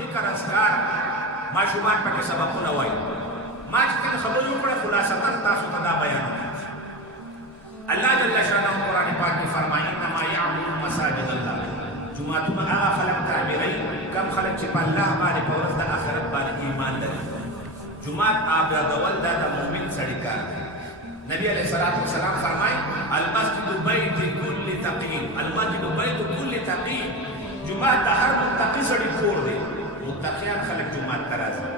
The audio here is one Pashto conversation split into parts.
ذکر اذکار ماشومان پکې سبقونه وایي. ما چې کوم خبرې وکړه خلاصتاً تاسو ته دا بیان الله جل شانه قرآن پاک کې فرمایي انما یعمر مساجد الله جمعتونه هغه خلک تعمیروي کم خلک چې په الله باندې په ورځ د آخرت باندې ایمان لري. جمعات آبادول دا د مؤمن سړي کار دی. نبی علیہ الصلوۃ والسلام فرمایي المسجد بیت کل تقی المسجد بیت کل تقی جمعات د هر متقی سړي کور دی. متقیان خلک جمعات ته راځي،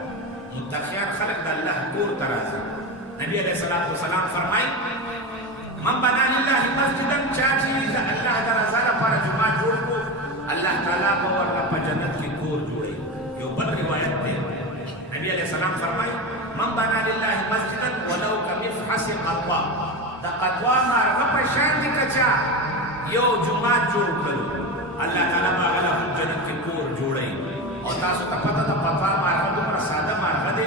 متقیان خلق د الله کور ته راځي. نبی علیہ الصلوۃ والسلام فرمایي من بنا لله مسجدا چا چې د الله د رضا لپاره جمعه جوړ کړو الله تعالی به ورته په جنت کې کور جوړوي. یو بل روایت دی نبی علیہ السلام فرمایي من بنا لله مسجدا ولو كمفحص قطوه د قطوه مارغه په شان دي کچا یو جمعه جوړ کړو الله تعالی به هغه جنت کې کور جوړوي. او تاسو ته پته ده قطوه مارغه دومره ساده مارغه دی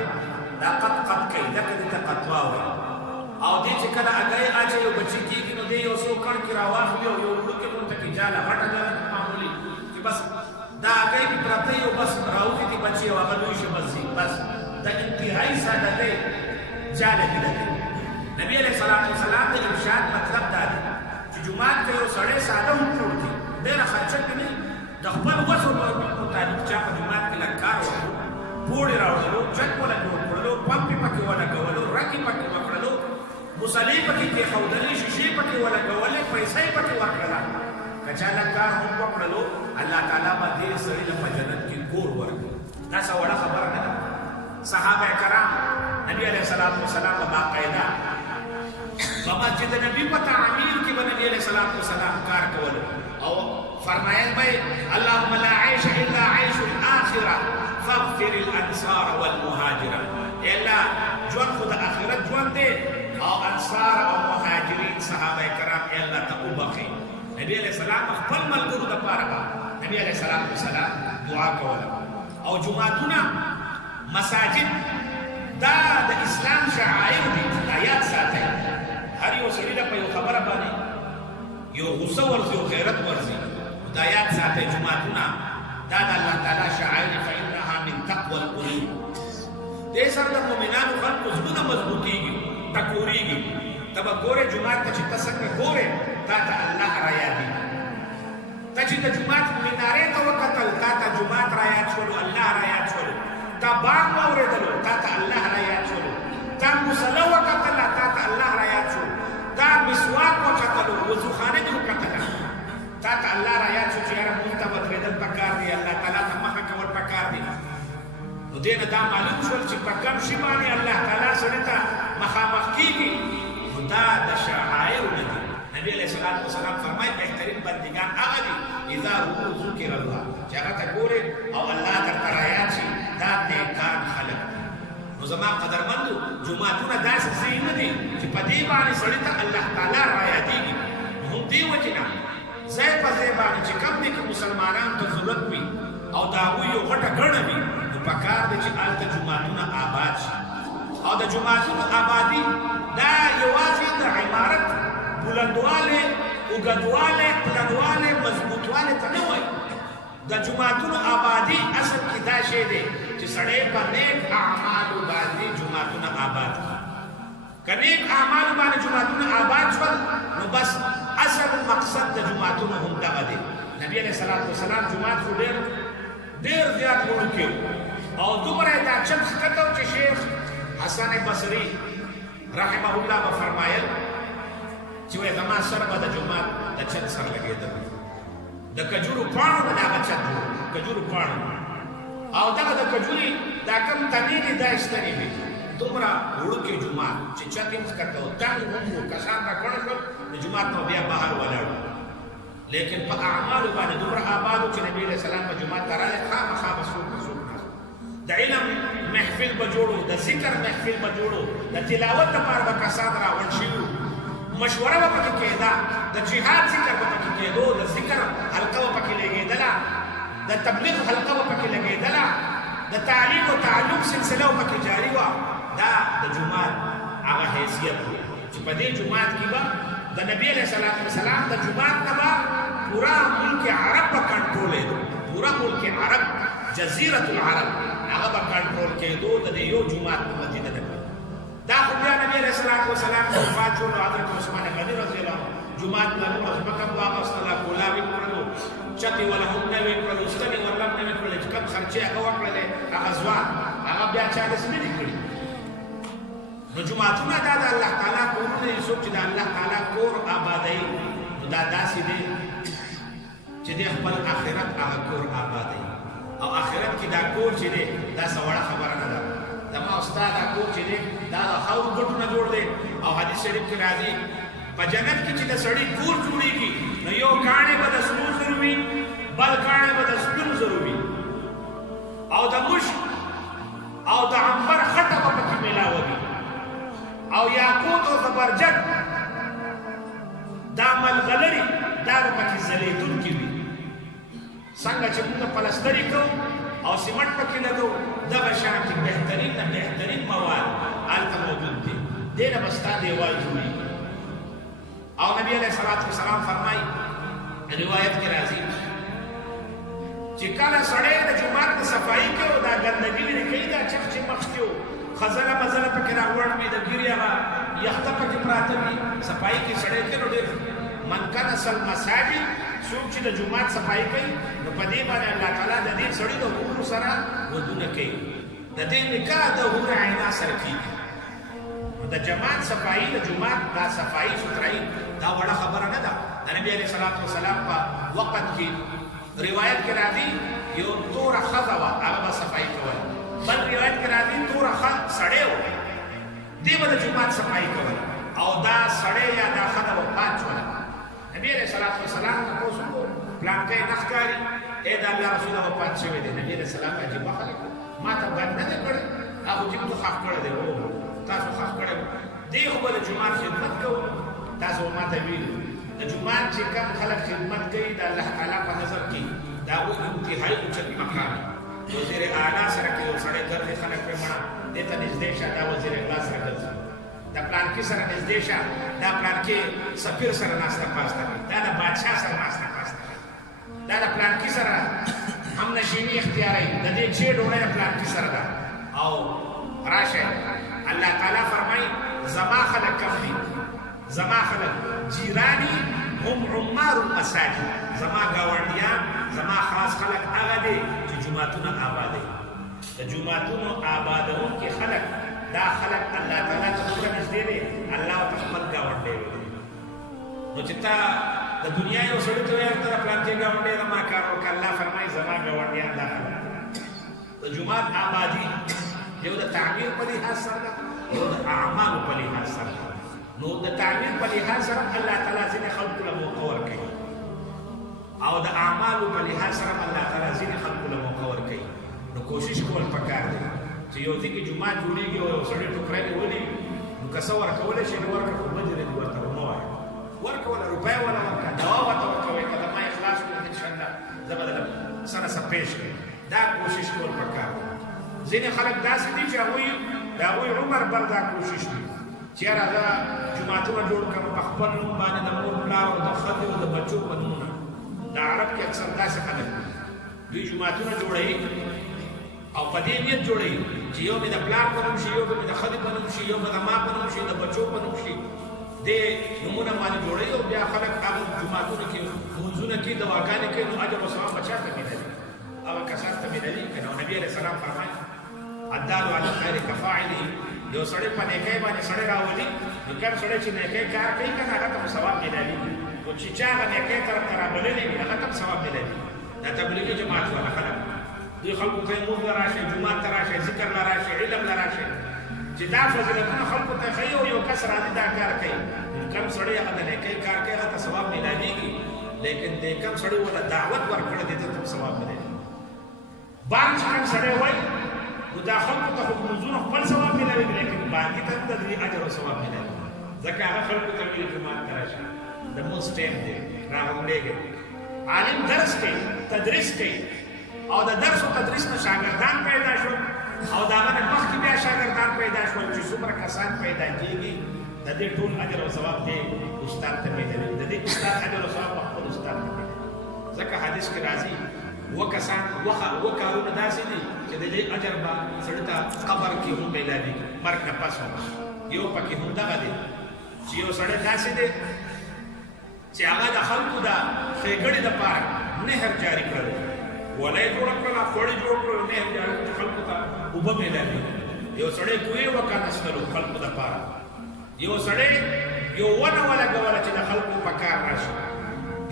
دا قط کوي دا کدي ته قطوه وایي. او دې چې کله هغې اچوي یو بچي کېږي نو دې یو څو کڼ کې راواخلي او یو وړوکې غونته کې جاله غټه جاله معمولي چې بس دا هغې کې پرته یو بس راوځي دي بچي او هغه لوی شي بس بس دا انتهایي ساده دی جاله کې لګي. نبی علیه السلام د ارشاد مطلب دا دی چې جومات کې یو سړی ساده هم جوړ کړي ډېره خرچه کوي د خپل وس مطابق چا په جومات کې لږ کار وکړو پوړې راوړلو چت وله جوړ کړلو پمپې پکې ولګولو رکې پکې وکړلو مصلې پکې کېښودلې شیشې پکې ولګولې پیسې پکې ورکړله که چا لږ کار هم وکړلو الله تعالی به دې سړي له په جنت کې کور ورکړي. دا څه وړه خبره نه ده. صحابه کرام نبی علیه السلام به باقاعده په مسجد نبي په تعمیر کې به نبی علیه السلام کار کولو او فرمایل به اللهم لا عيش الا عيش الاخره فاغفر الانصار والمهاجره. الا ژوند خو د آخرت ژوند دی او انصار او مهاجرین صحابه کرام الله ته وبخي. نبی علیہ السلام خپل ملګرو دپاره نبی علیہ السلام دعا کوله. او جمعتونه مساجد دا د اسلام شعائر دي دا یاد ساتئ. هر یو سړي ته په یو خبره باندې یو غصه ورځي او غیرت ورځي دا یاد ساتئ جمعتونه دا د الله تعالی شعائر فانها من تقوى القلوب. دې سره د مؤمنانو خلکو زړونه مضبوطېږي ټکورېږي. ته به ګورې جومات ته چې ته څنګه ګورې تا ته الله رایادېږي. ته چې د جومات منارې ته وکتل تا ته جومات رایاد شولو الله رایاد شولو. تا بانګ واورېدلو تا ته الله رایاد شولو. تا مصله وکتله تا ته الله رایاد شو. تا مسواک وکتلو وضوخانه دې وکتله تا ته الله رایاد شو چې یاره مونږ ته بدرېدل پکار دی الله تعالی ته مخه کول پکار دی. نو دې نه دا معلوم شول چې په کوم شي باندې الله تعالی سړي ته مخامخ کېږي نو دا د شعائرو نه دي. نبی علیه السلام فرمایي بهترین بندګان هغه دي اذا رؤوا ذکر الله چې هغه ته ګورې او الله درته رایاد شي دا نیکان خلک دي. نو زما قدرمندو جوماتونه داسې ځای نه دي چې په دې باندې سړي ته الله تعالی رایادېږي. نو هم دې وجې نه ځای په ځای باندې چې کوم دی که مسلمانانو ته ضرورت وي او د هغوی یو غټه ګڼه وي نو پکار دی چې هلته جوماتونه آباد شي. او د جوماتونو آبادي دا یوازې د عمارت بلندواله اوږدواله پلنواله مضبوطواله ته نه وایي. د جوماتونو آبادي اصل کې دا شی دی چې سړی په نیک اعمالو باندې جوماتونه آباد کړي. که نیک اعمالو باندې جوماتونه آباد شول نو بس اصل مقصد د جوماتونو هم دغه دی. نبی علیه السلام جومات خو ډېر زیات وړوکی او دومره یې دا چت ښکته و چې شیخ حسن بصري رحمه الله به فرمایل چې وایي زما سر به د جومات د چت سر لګېدل د کجورو پاڼو به د هغه چت جوړ کجورو پاڼو او دغه د کجوري دا کوم تنې دي دا ایستنې وي دومره وړوکی جومات چې چت یې ښکته و تنګ هم و کسان را کڼ شول د جومات نه بیا بهر ولاړ. لیکن په اعمالو باندې دومره آبادو چې نبی علیه السلام په جومات ته راغی خامخا به څوک نه څوک ناست. د علم محفل به جوړو د ذکر محفل به جوړو د تلاوت دپاره به کسان راوړل شوي مشوره به پکې کېده د جهاد ذکر به پکې کېدو د ذکر حلقه به پکې لګېدله د تبلیغ حلقه به پکې لګېدله د تعلیم و تعلم سلسله به پکې جاري وه. دا د جومات هغه حیثیت و چې په دې جومات کې به د نبی علیه السلام د جومات نه به پورا ملک عرب به کنټرولېدو. پورا ملک عرب جزیرة العرب هغه به کنټرول کېدو د یو جومات په مدینه کې. دا خو بیا نبی علیه الصلاة والسلام وفات شو نو حضرت عثمان غني رضی الله عنه جومات له نور ځمکه واغوستله، کولاوې کړلو، چتې ولا هم نوې کړلو، ستنې ورله هم نوې کړلې، چې کوم خرچې هغه وکړلې هغه ځوان هغه بیا چا داسې نه دي کړي. نو جوماتونه دا د الله تعالی کورونه دي. څوک چې د الله تعالی کور آبادوي نو دا داسې دی چې د خپل آخرت هغه کور آبادوي. او آخرت کې دا کور چې دی دا څه وړه خبره نه ده. زما استاد دا کور چې دی دا د خاورو ګټو نه جوړ دی. او حدیث شریف کې راځي په جنت کې چې د سړي کور جوړېږي نو یو کاڼی به د سرو زرو وي، بل کاڼی به د سپینو زرو وي، او د مشک او د عنبر خټه به پکې میلاوه وي، او یاقوت او زبرجد دا ملغلرې دا به پکې ځلېدونکي وي. څنګه چې موږ پلستري کوو او سیمنټ پکې لګوو دغه شان کې بهترین نه بهترین مواد هلته موجود دي. دې نه به ستا دیوال جوړېږي. او نبی علیہ الصلوۃ والسلام فرمایي روایت کې راځي چې کله سړی د جومات د صفایي کوي دا ګندګي لري کوي دا چخچې مخچې و خزله مزله پکې راوړمې د ګیرې هغه یخته پکې پراته وي صفایي کې سړی کوي نو ډېر من کنس المساجد څوک چې د جومات صفایي کوي نو په دې باندې الله تعالی د دې سړي د حورو سره ودونه کوي. د دې نکاح د حور عینا سره کېږي. د جماعت صفایي د جومات دا صفایي سترایي دا وړه خبره نه ده. د نبی علیه الصلاة والسلام په وخت کې روایت کې راځي یو توره ښځه وه هغه به صفایي کوله. بل روایت کې راځي توره سړی و دې به د جومات صفایي کوله او دا سړی یا دا ښځه وفات شوله. نبی علیه الصلاة والسلام تپوس وکړو پلانکی نه ښکاري ای د الله رسوله وفات شوی دی. نبی علیه السلام عجیبه خلک ما ته بد نه دی کړی هغه خو جیب ته ښخ کړی دی. تاسو ښخ کړی دی خو به د جومات خدمت کوو. تاسو ما ته ویلي د جومات چې کوم خلک خدمت کوي د الله تعالی په نظر کې دا هغوی انتهایي اوچت مقام وزیر اعلی سره کې یو سړی ګرځي خلک پرې مړه دې ته نږدې شه دا وزیر اعلی سره ګرځي د پلانکي سره نږدې شه دا پلانکي سفیر سره ناسته پاسته کوي دا د بادشاه سره ناسته پاسته کوي دا د پلانکي سره همنشیني اختیاروي د دې چې ډوډۍ د پلانکي سره ده. او راشه الله تعالی فرمایي زما خلک کم دي زما خلک جیرانی هم عمار المساجد زما گاونډیان زما خاص خلک هغه دي چې جوماتونه آبادوي. د جوماتونو آبادونکي خلک دا خلک الله تعالی ته دومره نږدې دي الله ورته خپل ګاونډی وي. نو چې تا د دنیا یو سړي ته وایي ته د پلانکي ګاونډی زما کار وکړه الله فرمایي زما ګاونډیان دا خلک د جومات آبادي یو د تعمیر په لحاظ سره ده یو د اعمالو په لحاظ سره ده. نو د تعمیر په لحاظ سره الله تعالی ځینې خلکو له موقع ورکوي او د اعمالو په لحاظ سره الله تعالی ځینې خلکو له موقع ورکوي. نو کوشش کول پکار دی چې یو ځای کې جومات جوړېږي او یو سړی ټوکرۍ دې ولي نو که څه ورکولی شي نو ورکړه خو بدې دې ورته ونه وایه ورکوله روپۍ وله ورکړه دوا ورته ورکوئ که زما اخلاص کړو انشاءالله زه به دله څه نه څه پېښ کړم. دا کوشش کول پکار دی. ځینې خلک داسې دي چې هغوی د هغوی عمر بر دا کوشش کوي چې یاره زه جوماتونه جوړ کړم په خپل نوم باندې د مور پلار او د ښځې او د بچو په نومونه. د عرب کې اکثر داسې خلک دوی جوماتونه جوړوي او په دې نیت جوړوي چې یو مې د پلار په نوم شي یو به مې د ښځې په نوم شي یو به د ما په نوم شي د بچو په نوم شي دې نومونه باندې جوړوي او بیا خلک هغه جوماتونه کې لمونځونه کوي دعاګانې کوي نو اجر او ثواب به چا ته مېلوي هغه کسانو ته مېلوي که نه. نبي علیه السلام فرمایي الدال علی الخیر کفاعله یو سړی په نیکۍ باندې سړی راولي نو کوم سړی چې نیکۍ کار کوي که نه هغه ته ثواب مېلوي او چې چا هغه نیکۍ طرف ته رابللی وي هغه ته سواب مېلوي. دا تبلیغي جماعت والا خلک دوی خلکو ته مونځ له راشئ جومات ته راشئ ذکر له راشئ علم له راشئ چې دا فضیلتونه خلکو ته ښیي او یو کس راځي دا کار کوي کوم سړی هغه د نیکۍ کار کوي هغه ته ثواب مېلاوېږي لیکن د کوم سړی ورته دعوت ورکړه دې ته هم ثواب مېلوي. بانک چې کوم سړی وایي نو دا خلکو ته خو لمونځونه خپل ثواب مېلاوي لیکن بانکي ته هم د دې اجر او ثواب مېلاوي ځکه هغه خلکو ته ویلي جومات ته راشه د مونځ ټایم دی راغونډېږي عالم درس کوي تدریس کوي او د درس او تدریس نه شاګردان پیدا شول او د هغه نه مخکې بیا شاګردان پیدا شول چې څومره کسان پیدا کېږي د دې ټول اجر او ثواب دې استاد ته مېلوي د دې استاد اجر او ثواب خپل استاد ته مېلوي ځکه حدیث کې راځي وکسان وکارونه داسې دي چې د دې اجر به سړي ته قبر کې هم میلاوي مرګ نه پس هم یو پکې هم دغه دی چې یو سړی داسې دی چې هغه د خلکو د ښېګړې دپاره نهر جاري کړی وله یې جوړه کړله خوړې جوړ کړل نهر جاري کړل خلکو ته اوبه میلاوي یو سړی کوې وکنستلو خلکو دپاره یو سړی یو ونه ولګوله چې د خلکو په کار راشي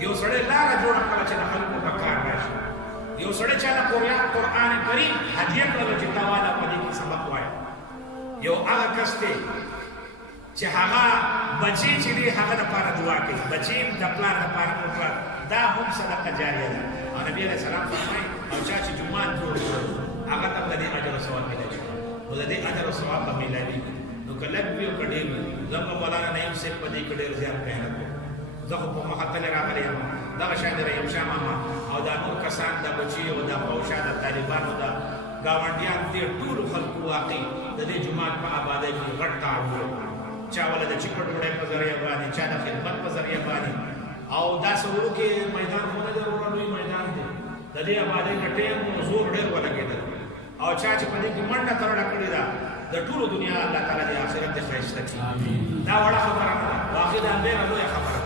یو سړی لاره جوړه کړله چې د خلکو په کار راشي یو سړی چا د قرآن کریم هدیه کړله چې تا والا په دې کې سبق وایه یو هغه کس دی چې هغه بچی چې دی هغه دپاره دعا کوي بچی د پلار دپاره وکړه دا هم صدقه جاریه ده او نبي علیه السلام فرمایي او چا چې جومات جوړ کړ هغه ته د دې اجر او ثواب میلاوي نو د دې اجر او ثواب به میلاویږي نو که لږ وي او که ډېر وي زما مولانا نعیم صاحب په دې کې ډېر زیات محنت وکړ زه خو په مخه تللی راغلی یم دغه شان د رحیم شاه ماما او دا نور کسان د بچي او د پوشا د طالبانو د ګاونډیان دې ټولو خلکو واقعي د دې جومات په آبادۍ کې غټ تعاون وکړ چا ولا د چپټ وړې په ذریعہ باندې چا د خدمت په ذریعہ باندې او دا سورو کې میدان خو نه دی ورلوی میدان دی د دې آبادۍ کې ټیم زور ډېر ولګېدل او چا چې په دې کې منډه ترړه کړې ده د ټولو دنیا الله تعالی د آخرت د ښایسته کړي دا وړه خبره نه ده واقع دا ډېره لویه خبره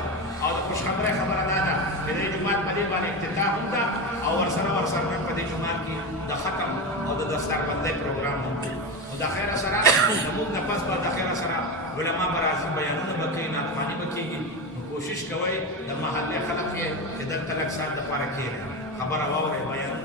او د خوشخبری خبره دا ده چې د دې جومات په دې باندې افتتاح هم ده او ورسره نن په دې جومات کې د ختم او د دستاربندۍ پروګرام هم دی نو د خیره سره زموږ نه پس به د خیره سره علما به راځي بیانونه به کوي نعتخواني به کېږي کوشش کوئ د محلې خلک یې چې دلته لږ ساعت دپاره کښېنئ خبره واورئ بیان